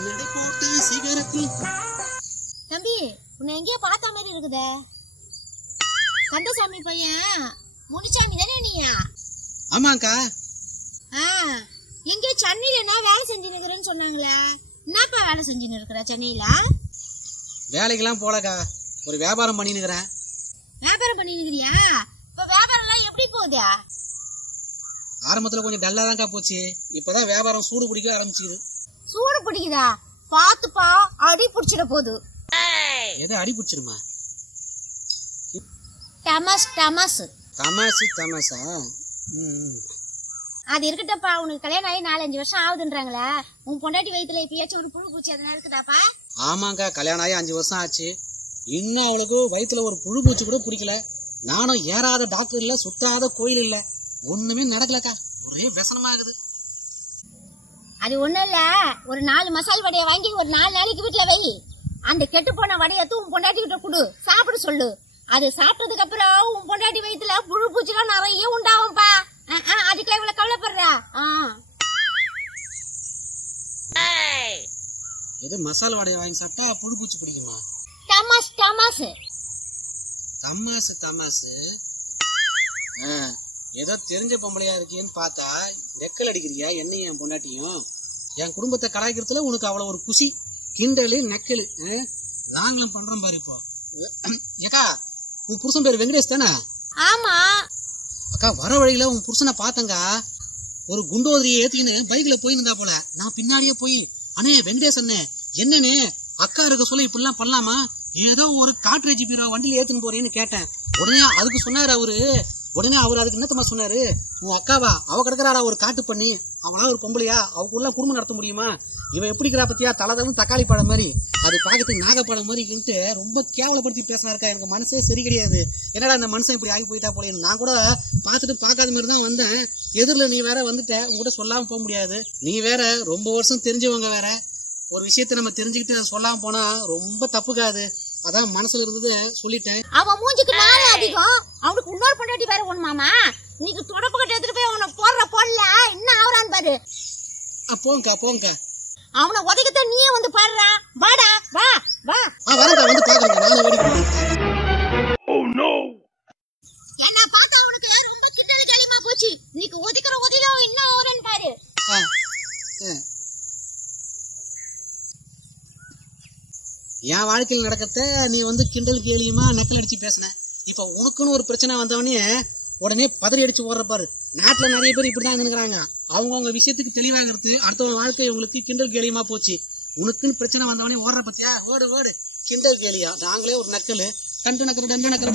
என்னடை போட்டு சிகரெட்டு. தம்பி, உன்னை எங்கேயோ பார்த்த மாதிரி இருக்குதே. கந்தசாமி பையன் முனிசாமி தானே நீயா? ஆமாங்கா. எங்கேயோ சென்னையில நான் வேலை செஞ்சுன்னு சொன்னாங்களே, என்னப்பா வேலை செஞ்சுன்னு இருக்கிற சென்னையில? வேலைக்கெல்லாம் போலக்கா, ஒரு வியாபாரம் பண்ணினுக்கிறேன். வியாபாரம் பண்ணினுக்கிறியா? இப்ப வியாபாரம் எல்லாம் எப்படி போகுது? ஆரம்பத்துல கொஞ்சம் டல்லா தான்க்கா போச்சு. இப்பதான் வியாபாரம் சூடு பிடிக்க ஆரம்பிச்சுது. சூடு பிடிக்குதா? பாத்துப்பா, அடி பிடிச்சிட போகுது. எதை அடி பிடிச்சிருமா? டமாஸ் டமாஸ் தமாசு தமாசா? அது இருக்கட்டப்பா. உனக்கு கல்யாணம் ஆகி 4-5 வருஷம் ஆகுதுன்றாங்களே, உன் பொண்டாட்டி வயிற்றுல இப்பயாச்சும் ஒரு புழு பூச்சி அதனால இருக்குதாப்பா? ஆமாங்கா, கல்யாணம் ஆகி 5 வருஷம் ஆச்சு. இன்னும் அவளுக்கு வயிற்றுல ஒரு புழு பூச்சி கூட பிடிக்கல. நானும் ஏறாத டாக்டர் இல்ல, சுத்தாத கோயில் இல்ல, ஒண்ணுமே நடக்கலக்கா. ஒரே व्यसனமா இருக்குது. அது ஒண்ணும் இல்ல, ஒரு 4 மசால் வடையை வாங்கி ஒரு 4 நாளைக்கு வீட்டுல வை. அந்த கெட்டு போன வடையத்து உன் பொண்டாட்டி கிட்ட கொடு, சாப்பிட சொல்லு. அது சாப்பிட்டதுக்கு அப்புறம் உன் பொண்டாட்டி வயிற்றுல புழு பூச்சிலாம் நிறைய உண்டாகும்பா. அதுக்கு இவ்வளவு கவலைப்படுற? எது மசாலா வடையை வாங்கி சாப்பிட்டா புழு பூச்சி பிடிக்குமா? டமாஸ் டமாஸ் தமாசு தமாசு. ஏதோ தெரிஞ்ச பொம்பளையா இருக்கேன்னு பார்த்தா நெக்கல் அடிக்கிறியா என்னையும் என் பொண்டாட்டியும்? என் குடும்பத்தை கலாய்க்கிறதுல உனக்கு அவ்வளவு ஒரு குஷி, கிண்டலு நெக்கலு. நாங்களும் பண்றோம் பாரு. இப்போ ஏக்கா, உன் புருஷன் பேர் வெங்கடேஷ் தானே? ஆமா அக்கா, வர வழியில உன் புருஷனை பார்த்தங்க. ஒரு குண்டோதரியை ஏத்திக்கின்னு பைக்ல போயிருந்தா போல. நான் பின்னாடியே போய், அண்ணே வெங்கடேஷ் அண்ணே, என்னன்னு அக்கா இருக்க சொல்ல இப்படிலாம் பண்ணலாமா? ஏதோ ஒரு காட்ரேஜ் பீரோ வண்டியில ஏத்துன்னு போறேன்னு கேட்டேன். உடனே அதுக்கு சொன்னாரு அவரு. உடனே அவர் அதுக்கு என்னத்தமா சொன்னாரு, உன் அக்காவா அவ கிடக்குறாடா ஒரு காட்டு பண்ணி, அவனா ஒரு பொம்பளையா, அவக்குள்ள குடும்பம் நடத்த முடியுமா? இவன் எப்படி இருக்கிறா பத்தியா, தலதவும் தக்காளி படம் மாதிரி, அது பாக்கிறதுக்கு நாகப்படம் மாதிரி ரொம்ப கேவலப்படுத்தி பேசினாருக்கா. எனக்கு மனசே சரி கிடையாது. என்னடா இந்த மனுஷன் இப்படி ஆகி போயிட்டா போல. நான் கூட பாத்துட்டு பாக்காத மாதிரி தான் வந்தேன். எதிரில நீ வேற வந்துட்ட, உங்ககிட்ட சொல்லாம போக முடியாது. நீ வேற ரொம்ப வருஷம் தெரிஞ்சவங்க வேற. ஒரு விஷயத்த நம்ம தெரிஞ்சுக்கிட்டு சொல்லாம போனா ரொம்ப தப்புக்காது. அதான் மனசுல இருந்தது சொல்லிட்டேன். அவன் மூஞ்சிக்கு நாளே அதிகம், அவனுக்கு இன்னொரு பொண்டாட்டி வேற ஒண்ணு மாமா. இன்னைக்கு தொடப்பு கட்ட எடுத்துட்டு போய் அவனை போடல என்ன ஆகுறான்னு பாரு. போங்கக்கா போங்கக்கா. அவனை உதைக்கத்த நீயே வந்து பாடுறா. வாடா வா வா. வரேன்க்கா, வந்து பாக்குறேன். நானும் ஓடிக்கிறேன். என்ன பார்த்தா அவனுக்கு ரொம்ப கிண்டல் கேலிமா போச்சு. இன்னைக்கு உதைக்கிற உதையில என்ன ஆகுறான்னு பாரு. என் வாழ்க்கையில் நடக்கத்த நீ வந்து கிண்டல் கேலியுமா நக்கல் அடிச்சு பேசின. இப்ப உனக்குன்னு ஒரு பிரச்சனை வந்தவனே உடனே பதறி அடிச்சு ஓடுற பாரு. நாட்டுல நிறைய பேர் இப்படிதான் நினைக்கிறாங்க. அவங்கவுங்க விஷயத்துக்கு தெளிவாகிறது அடுத்தவங்க வாழ்க்கை உங்களுக்கு கிண்டல் கேலியுமா போச்சு. உனக்குன்னு பிரச்சனை வந்தவனே ஓடுற பத்தியா? ஓடு ஓடு. கிண்டல் கேலியா? நாங்களே ஒரு நக்கல். டண்டு நக்கர டண்டு நக்கர